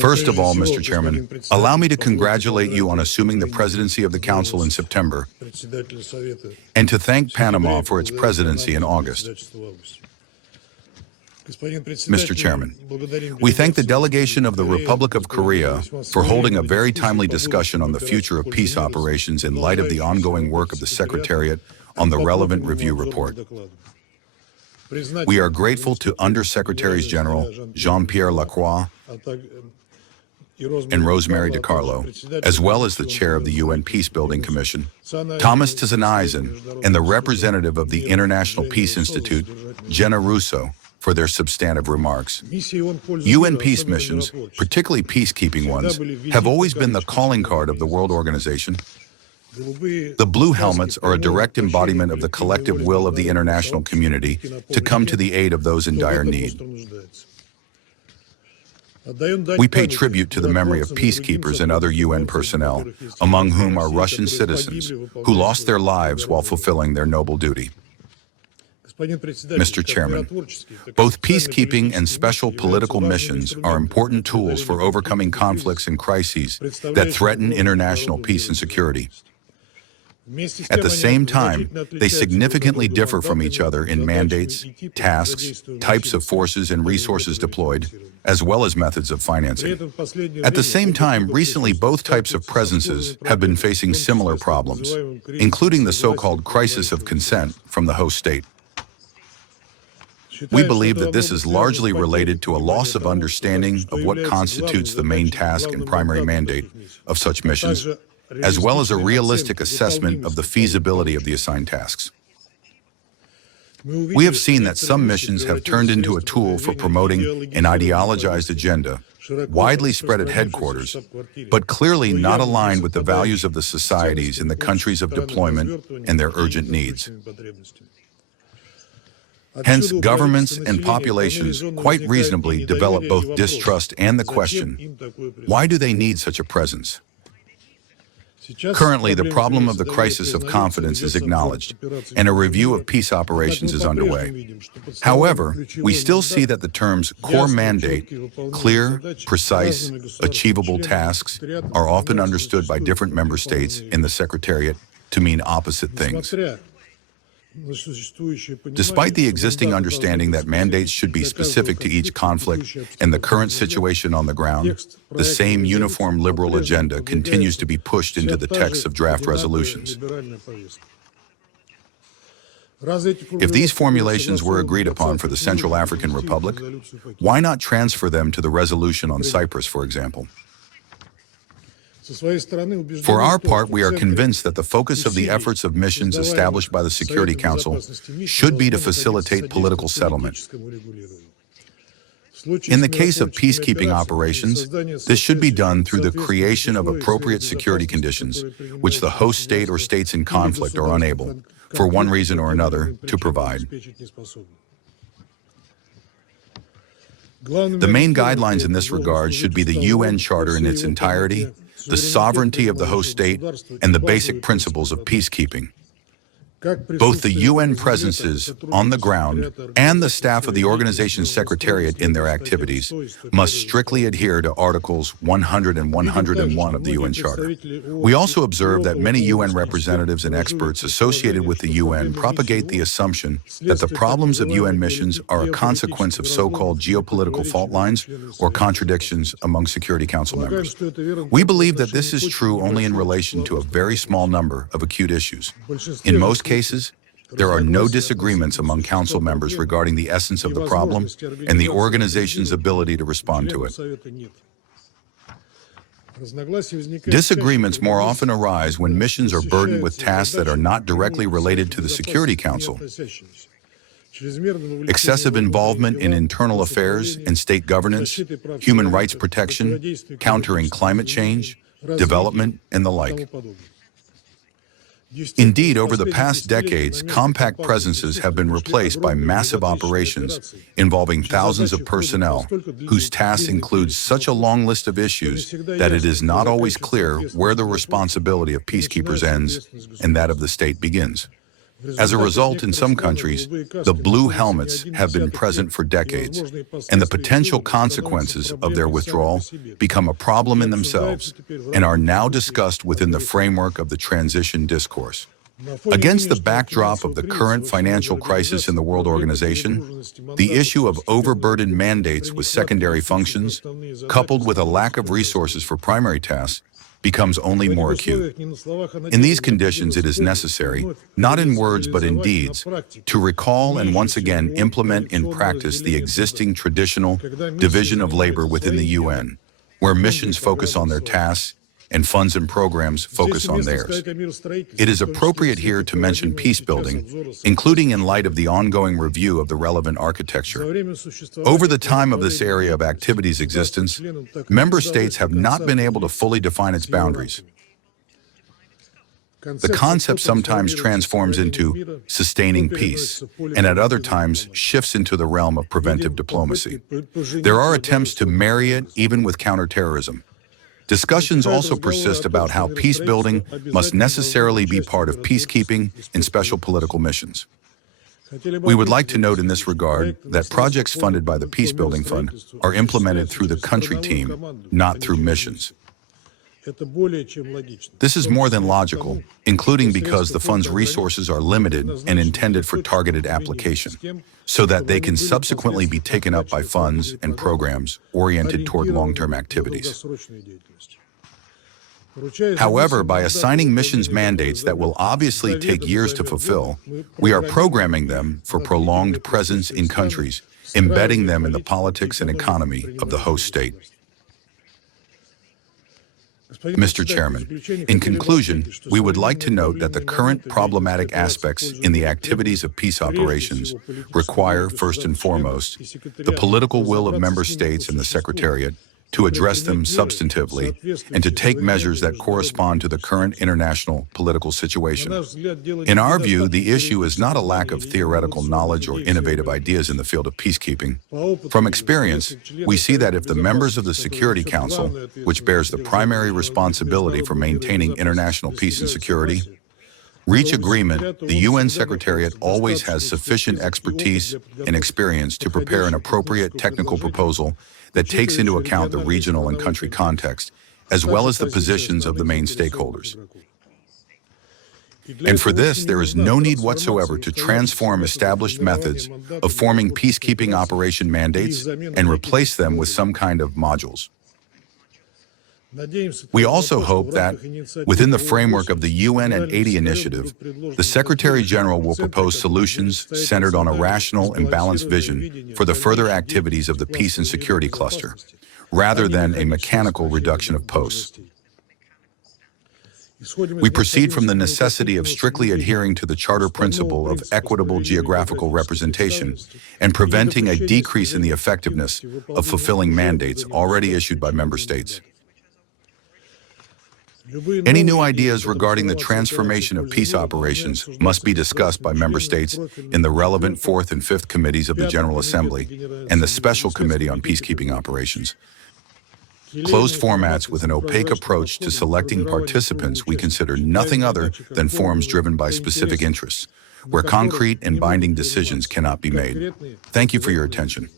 First of all, Mr. Chairman, allow me to congratulate you on assuming the presidency of the Council in September and to thank Panama for its presidency in August. Mr. Chairman, we thank the delegation of the Republic of Korea for holding a very timely discussion on the future of peace operations in light of the ongoing work of the Secretariat on the relevant review report. We are grateful to Undersecretaries General Jean-Pierre Lacroix and Rosemary DiCarlo, as well as the chair of the UN Peacebuilding Commission, Thomas Tizanizin, and the representative of the International Peace Institute, Jenna Russo, for their substantive remarks. UN peace missions, particularly peacekeeping ones, have always been the calling card of the World Organization. The Blue Helmets are a direct embodiment of the collective will of the international community to come to the aid of those in dire need. We pay tribute to the memory of peacekeepers and other UN personnel, among whom are Russian citizens, who lost their lives while fulfilling their noble duty. Mr. Chairman, both peacekeeping and special political missions are important tools for overcoming conflicts and crises that threaten international peace and security. At the same time, they significantly differ from each other in mandates, tasks, types of forces and resources deployed, as well as methods of financing. At the same time, recently both types of presences have been facing similar problems, including the so-called crisis of consent from the host state. We believe that this is largely related to a loss of understanding of what constitutes the main task and primary mandate of such missions, as well as a realistic assessment of the feasibility of the assigned tasks. We have seen that some missions have turned into a tool for promoting an ideologized agenda, widely spread at headquarters, but clearly not aligned with the values of the societies in the countries of deployment and their urgent needs. Hence, governments and populations quite reasonably develop both distrust and the question, why do they need such a presence? Currently, the problem of the crisis of confidence is acknowledged, and a review of peace operations is underway. However, we still see that the terms core mandate, clear, precise, achievable tasks are often understood by different member states in the Secretariat to mean opposite things. Despite the existing understanding that mandates should be specific to each conflict and the current situation on the ground, the same uniform liberal agenda continues to be pushed into the texts of draft resolutions. If these formulations were agreed upon for the Central African Republic, why not transfer them to the resolution on Cyprus, for example? For our part, we are convinced that the focus of the efforts of missions established by the Security Council should be to facilitate political settlement. In the case of peacekeeping operations, this should be done through the creation of appropriate security conditions, which the host state or states in conflict are unable, for one reason or another, to provide. The main guidelines in this regard should be the UN Charter in its entirety, the sovereignty of the host state, and the basic principles of peacekeeping. Both the UN presences on the ground and the staff of the organization's secretariat in their activities must strictly adhere to Articles 100 and 101 of the UN Charter. We also observe that many UN representatives and experts associated with the UN propagate the assumption that the problems of UN missions are a consequence of so-called geopolitical fault lines or contradictions among Security Council members. We believe that this is true only in relation to a very small number of acute issues. In most cases, there are no disagreements among Council members regarding the essence of the problem and the organization's ability to respond to it. Disagreements more often arise when missions are burdened with tasks that are not directly related to the Security Council. Excessive involvement in internal affairs and state governance, human rights protection, countering climate change, development, and the like. Indeed, over the past decades, compact presences have been replaced by massive operations involving thousands of personnel whose tasks include such a long list of issues that it is not always clear where the responsibility of peacekeepers ends and that of the state begins. As a result, in some countries, the blue helmets have been present for decades, and the potential consequences of their withdrawal become a problem in themselves and are now discussed within the framework of the transition discourse. Against the backdrop of the current financial crisis in the World Organization, the issue of overburdened mandates with secondary functions, coupled with a lack of resources for primary tasks, becomes only more acute. In these conditions, it is necessary, not in words but in deeds, to recall and once again implement in practice the existing traditional division of labor within the UN, where missions focus on their tasks and funds and programs focus on theirs. It is appropriate here to mention peacebuilding, including in light of the ongoing review of the relevant architecture. Over the time of this area of activity's existence, member states have not been able to fully define its boundaries. The concept sometimes transforms into sustaining peace, and at other times shifts into the realm of preventive diplomacy. There are attempts to marry it even with counterterrorism. Discussions also persist about how peacebuilding must necessarily be part of peacekeeping in special political missions. We would like to note in this regard that projects funded by the Peacebuilding Fund are implemented through the country team, not through missions. This is more than logical, including because the fund's resources are limited and intended for targeted application, so that they can subsequently be taken up by funds and programs oriented toward long-term activities. However, by assigning missions mandates that will obviously take years to fulfill, we are programming them for prolonged presence in countries, embedding them in the politics and economy of the host state. Mr. Chairman, in conclusion, we would like to note that the current problematic aspects in the activities of peace operations require, first and foremost, the political will of member states and the Secretariat to address them substantively and to take measures that correspond to the current international political situation. In our view, the issue is not a lack of theoretical knowledge or innovative ideas in the field of peacekeeping. From experience, we see that if the members of the Security Council, which bears the primary responsibility for maintaining international peace and security, reach agreement, the UN Secretariat always has sufficient expertise and experience to prepare an appropriate technical proposal that takes into account the regional and country context, as well as the positions of the main stakeholders. And for this, there is no need whatsoever to transform established methods of forming peacekeeping operation mandates and replace them with some kind of modules. We also hope that, within the framework of the UN and 80 initiative, the Secretary-General will propose solutions centered on a rational and balanced vision for the further activities of the Peace and Security Cluster, rather than a mechanical reduction of posts. We proceed from the necessity of strictly adhering to the Charter principle of equitable geographical representation and preventing a decrease in the effectiveness of fulfilling mandates already issued by member states. Any new ideas regarding the transformation of peace operations must be discussed by member states in the relevant 4th and 5th committees of the General Assembly and the Special Committee on Peacekeeping Operations. Closed formats with an opaque approach to selecting participants we consider nothing other than forums driven by specific interests, where concrete and binding decisions cannot be made. Thank you for your attention.